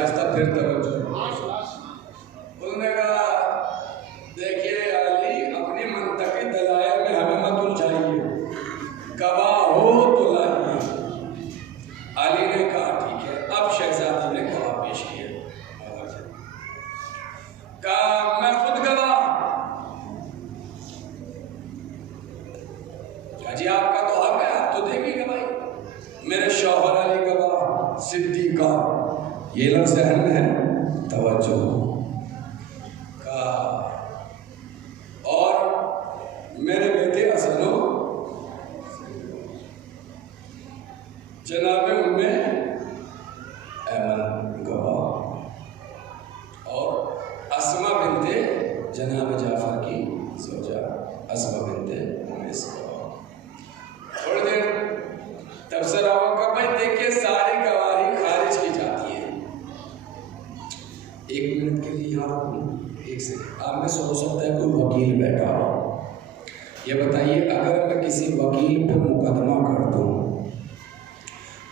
پھر توجہ انہوں نے کہا دیکھیے علی اپنی منطقی دلائل میں ہمیں مت الجھائیے، گواہ ہو تو لائیے۔ علی نے کہا ٹھیک ہے۔ اب شہزادی نے گواہ پیش کیا، کہا میں خود گواہ، کہا جی آپ کا تو حق ہے، آپ تو دیں گی گواہی۔ میرے شوہر علی گواہ، صدیقہ، یہ لفظ ذہن میں ہے، توجہ۔ کہا اور میرے بیٹے حسن و جناب ام ایمن گواہ، اور اسما بنت جناب جعفر کی زوجہ اسما بنت امیس گواہ۔ تھوڑی دیر تبصرہ ہوا کہ بھائی دیکھیے ساری گواہی خارج کی جاتی ہے۔ ایک منٹ کے لیے یہاں ایک سیکنڈ، آپ میں سوچ سکتا ہے کوئی وکیل بیٹھا ہو، یہ بتائیے اگر میں کسی وکیل پہ مقدمہ کر دوں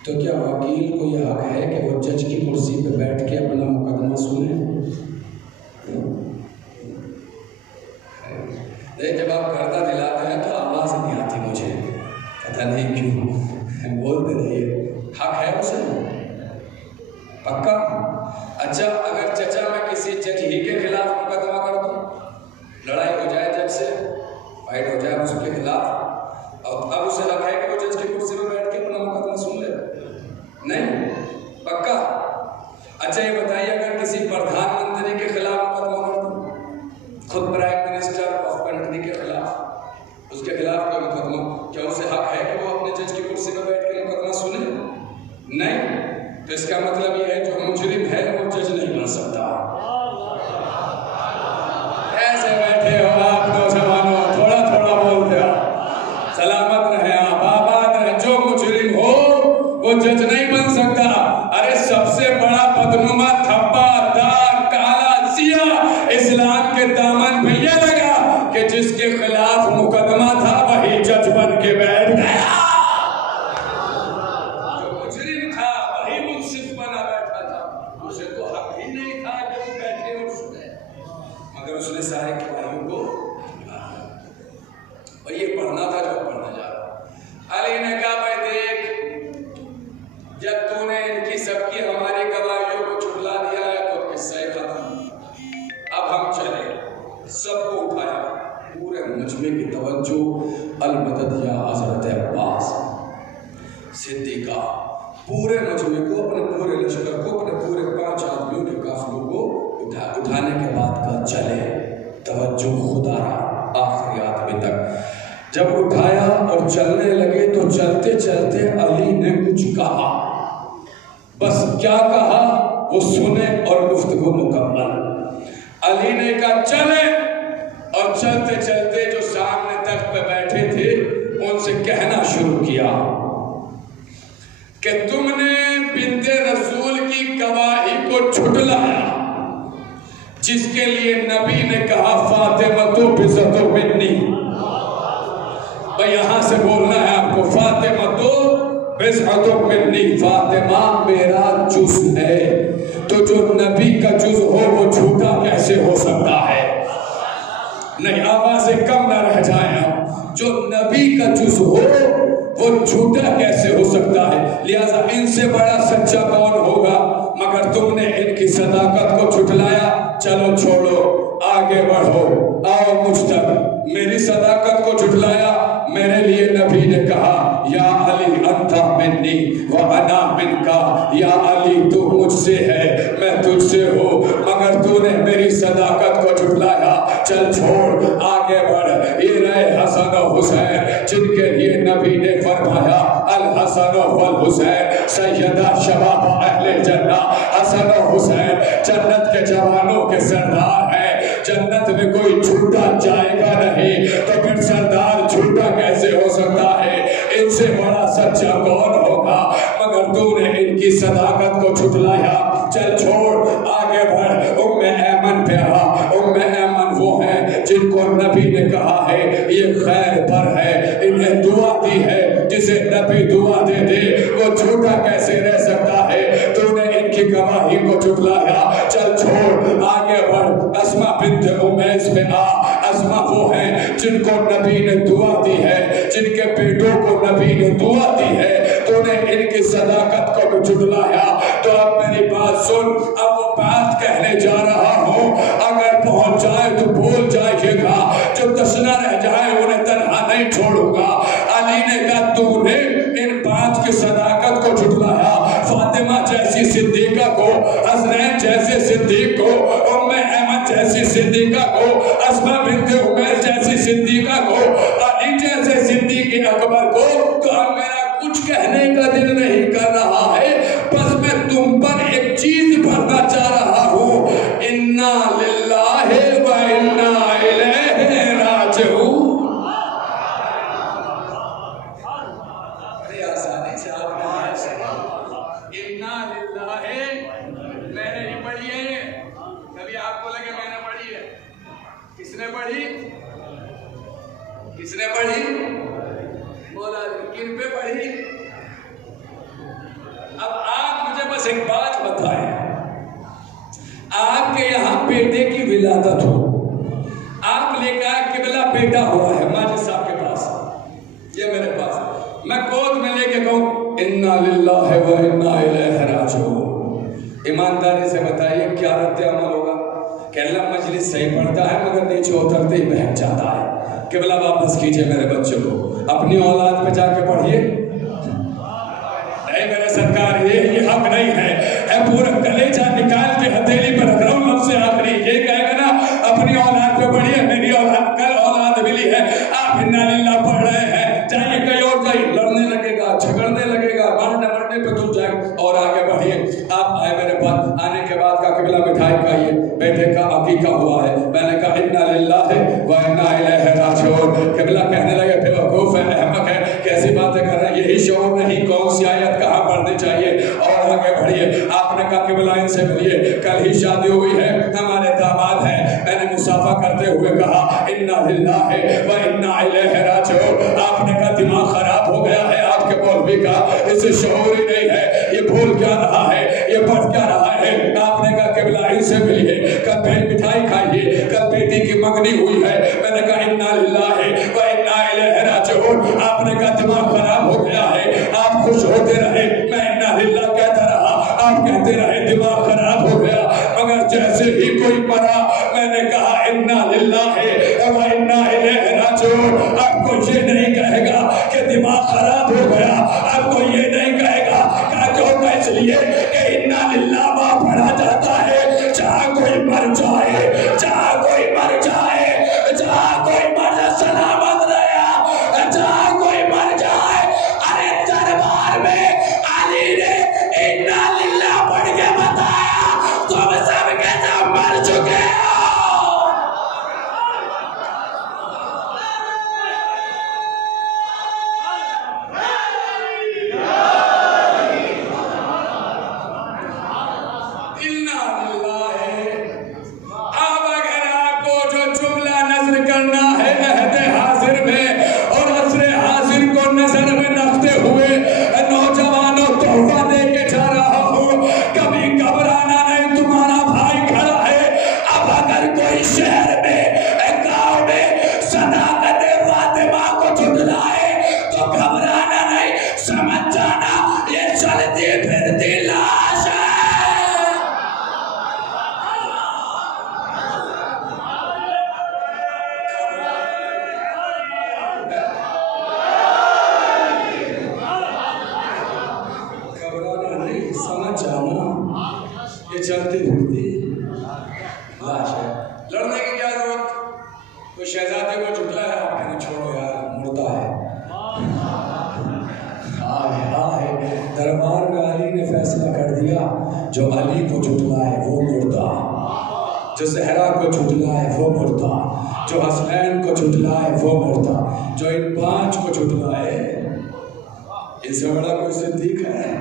تو کیا وکیل کو یہ حق ہے کہ وہ جج کی کرسی پہ بیٹھ کے اپنا مقدمہ سنے؟ جب آپ کردہ دلاتے ہیں تو آواز نہیں آتی، مجھے پتہ نہیں کیوں، بولتے رہیے، حق ہے اسے پکا؟ اچھا اگر چچا میں کسی جج ہی کے خلاف مقدمہ کر دوں، لڑائی ہو جائے جج سے، فائٹ ہو جائے اس کے خلاف، اور اب اسے حق ہے کہ وہ جج کی کرسی پہ بیٹھ کے اپنا مقدمہ سن لے؟ نہیں پکا؟ اچھا یہ بتائیے اگر کسی پردھان منتری کے خلاف مقدمہ کر دوں، خود پرائم منسٹر آف کنٹری کے خلاف، اس کے خلاف کوئی مقدمہ، کیا اسے حق ہے کہ وہ اپنے جج کی کرسی پہ بیٹھ کے مقدمہ سنے؟ نہیں۔ تو اس کا مطلب یہ ہے جو مجرم ہے وہ جج نہیں بن سکتا۔ ایسے بیٹھے ہو آپ نوجوانوں، تھوڑا تھوڑا بولتے ہو، سلامت رہے آپ، آباد رہے۔ جو مجرم ہو وہ جج نہیں بن سکتا۔ ارے سب سے بڑا بدنما تھپا داغ کالا سیاہ اسلام کے دامن پہ یہ لگا کہ جس کے خلاف مقدمہ تھا وہی جج بن کے بیٹھ گیا، جو مجرم تھا وہی منصف بنا بیٹھا تھا، اسے تو حق ہی نہیں تھا کہ وہ بیٹھے اور سنے، مگر اس نے سارے گواہیوں کو اور یہ پڑھنا تھا جو پڑھنا جا رہا۔ علی نے کہا بھائی دیکھ، جب تو نے ان کی سب کی ہماری گواہیوں کو جھٹلا دیا ہے تو قصہ ختم، اب ہم چلے۔ سب کو اٹھایا، پورے مجمع کی توجہ، المدد یا حضرت عباس صدیقہ، پورے مجمع کو، اپنے پورے لشکر کو، اپنے پورے 5 آدمیوں کے قافلوں کو اٹھانے کے بعد کا چلے، توجہ خدا رہا آخری آدمی تک۔ جب اٹھایا اور چلنے لگے تو چلتے چلتے علی نے کچھ کہا، بس کیا کہا وہ سنے اور گفتگو مکمل۔ علی نے کہا چلے، اور چلتے چلتے جو سامنے تخت پہ بیٹھے تھے ان سے کہنا شروع کیا کہ تم نے بنت رسول کی گواہی کو جھٹلایا، جس کے لیے نبی نے کہا فاطمہ بضعۃ منی۔ بھئی یہاں سے بولنا ہے آپ کو، فاطمہ بضعۃ منی، فاطمہ میرا جز ہے، تو جو نبی کا جز ہو وہ جھوٹا کیسے ہو سکتا ہے؟ نہیں، آوازیں کم نہ رہ جائیں آپ، جو نبی کا جز ہو وہ جھوٹا کیسے ہو سکتا ہے؟ لہٰذا ان سے بڑا سچا کون ہوگا؟ مگر تم نے ان کی صداقت کو جھٹلایا، چلو چھوڑو، آگے بڑھو، آؤ مجھ تک۔ میری صداقت کو جھٹلایا، میرے لیے نبی نے کہا یا علی انت منی وانا منکا، یا علی تو مجھ سے ہے میں تجھ سے ہوں، مگر تو نے میری صداقت کو جھٹلایا، چل چھوڑ، آگے بڑھ۔ یہ رہے حسن و حسین جن کے لیے نبی نے فرمایا الحسن والحسین سیدہ شباب اہل جنہ، حسن و حسین جنت کے جوانوں کے سردار ہیں، جنت میں کوئی جھوٹا جائے گا نہیں، تو پھر سردار جھوٹا کیسے ہو سکتا ہے؟ ان سے بڑا سچا کون ہوگا؟ مگر تو نے ان کی صداقت کو جھٹلایا، چل چھوڑ، آگے بڑھ۔ ام ایمن پہ آ، ام ایمن وہ ہیں جن کو نبی نے کہا ہے یہ خیر پر ہے، انہیں دعا دی ہے، جسے نبی دعا دے دے وہ جھوٹا کیسے رہ سکتا ہے؟ تو نے ان کی گواہی کو جھٹلایا۔ سے عظمہ وہ ہیں جن کو نبی نے دعا دی ہے، جن کے بیٹوں کو نبی نے دعا دی ہے، تو نے ان کی صداقت کو بھی جھٹلایا۔ تو اب میری بات سن، اب وہ بات کہنے جا رہا ہوں، اگر پہنچ جائے تو بھول جائیے گا، جو تشنہ رہ جائے انہیں تنہا نہیں چھوڑوں گا۔ علی نے کہا تو نے ان پانچ کی صداقت کو جھٹلایا، فاطمہ جیسی صدیقہ کو، حسنین جیسے صدیق کو، ام احمد جیسی صدیقہ کو، اسماء بنت عمیس جیسی صدیقہ کو، علی جیسے صدیق اکبر کو، تو اب میرا کچھ کہنے کا دل نہیں کر رہا ہے، بس میں تم پر ایک چیز پڑھنا چاہ رہا ہوں، انا للہ و انا الیہ راجعون۔ کس نے پڑھی؟ مولا کن پہ پڑھی؟ اب آپ مجھے بس ایک بات بتائیں، آپ کے یہاں بیٹے کی ولادت ہو، آپ لے کر قبلہ بیٹا ہوا ہے ماجد صاحب کے پاس، یہ میرے پاس، میں گود میں لے کے کہوں انا للہ و انا الیہ راجعون، ایمانداری سے بتائیے کیا رد عمل ہوگا؟ کہ اللہ مجلس صحیح پڑھتا ہے مگر نیچے اترتے ہی بہک جاتا ہے۔ قبلہ واپس کیجئے میرے بچوں کو، اپنی اولاد پہ جا کے پڑھیے۔ نہیں میرے سرکار، یہ حق نہیں ہے، اے پورا کلیجہ نکال کے ہتھیلی پر رکھ رہا ہوں، لفظ آخری یہ کہے گا نا اپنی اولاد پہ پڑھیے، میری اولاد کل اولاد ملی ہے، آپ انا للہ پڑھ رہے ہیں، جائیے کہیں اور جائیے، لڑنے لگے گا، جھگڑنے لگے گا، مرنے پہ تم جائے اور آگے بڑھیے۔ آپ آئے میرے پاس، آنے کے بعد کا قبلہ مٹھائی کھائیے، بیٹے کا عقیقہ ہوا ہے، میں نے کہا انا للہ و انا الیہ راجعون، قبلہ کہنے لگے بے وقوف ہے، احمق ہے، کیسی باتیں کر رہے ہیں، یہی شعور نہیں کون سی آیت کہاں پڑھنی چاہیے، اور آگے بڑھیے۔ آپ نے کہا قبلہ ان سے ملیے، کل ہی شادی ہوئی ہے، ہمارے داماد ہیں، میں نے مصافحہ کرتے ہوئے کہا انا للہ و انا الیہ راجعون۔ آپ نے کہا دماغ خراب ہو گیا ہے آپ کے مولوی کا، اسے شعور ہی نہیں ہے، یہ بھول کیا رہا ہے، یہ پڑھ کیا رہا ہے۔ آپ نے کہا قبلہ ان سے ملیے، کل پھر مٹھائی کھائیے، کل بیٹی کی منگنی ہوئی ہے، میں نے کہا انا للہ و انا الیہ راجعون۔ آپ نے کہا دماغ خراب ہو گیا ہے، آپ خوش ہوتے رہے، میں انا للہ کہتا رہا، آپ کہتے رہے دماغ خراب ہو گیا، مگر جیسے ہی کوئی مرا میں نے کہا انا للہ و انا الیہ راجعون۔ اب کوئی یہ نہیں کہے گا کہ دماغ خراب ہو گیا، اب کوئی یہ نہیں کہے گا کہ کیوں، اس لیے کہ انا للہ وہاں پڑھا جاتا ہے جہاں کوئی مر جائے، جہاں کوئی مر جائے، جہاں کوئی مر جائے، سلامت رہا، جہاں کوئی مر جائے۔ ارے دربار میں علی نے انا للہ پڑھ کے بتایا تم سب کے سب مر چکے ہو۔ چلتی پھرتی لاش ہے، لڑنے کی کیا ضرورت؟ تو شہزادے کو جھٹلا ہے، آپ کہنے چھوڑو یار مردہ ہے۔ دربار میں علی نے فیصلہ کر دیا جو علی کو جھٹلا ہے وہ مردہ، جو زہرا کو جھٹلا ہے وہ مردہ، جو حسنین کو جھٹلا ہے وہ مردہ، جو ان پانچ کو جھٹلا ہے۔ ان سے بڑا کوئی صدیق ہے؟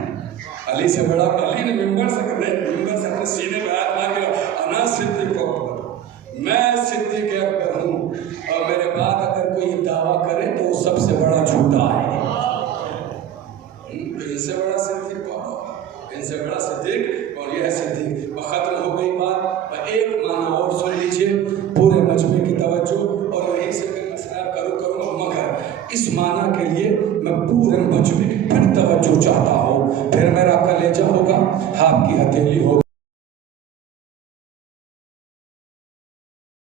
علی سے بڑا؟ علی نے ممبر سے اپنے سینے میں ہاتھ مار کے انا صدیق اکبر، میں صدیق اکبر ہوں، اور میرے بعد اگر کوئی دعویٰ کرے تو وہ سب سے بڑا جھوٹا ہے۔ ان سے بڑا صدیق کون ہوگا؟ ان سے بڑا صدیق اور یہ ہے صدیق۔ ختم ہو گئی بات، ایک معنی اور سن لیجئے، پورے مجمع کی اس معنی کے لیے میں پورے مجمع کی پھر توجہ چاہتا ہوں، پھر میرا کلیجہ ہوگا، آپ کی ہتھیلی ہوگا۔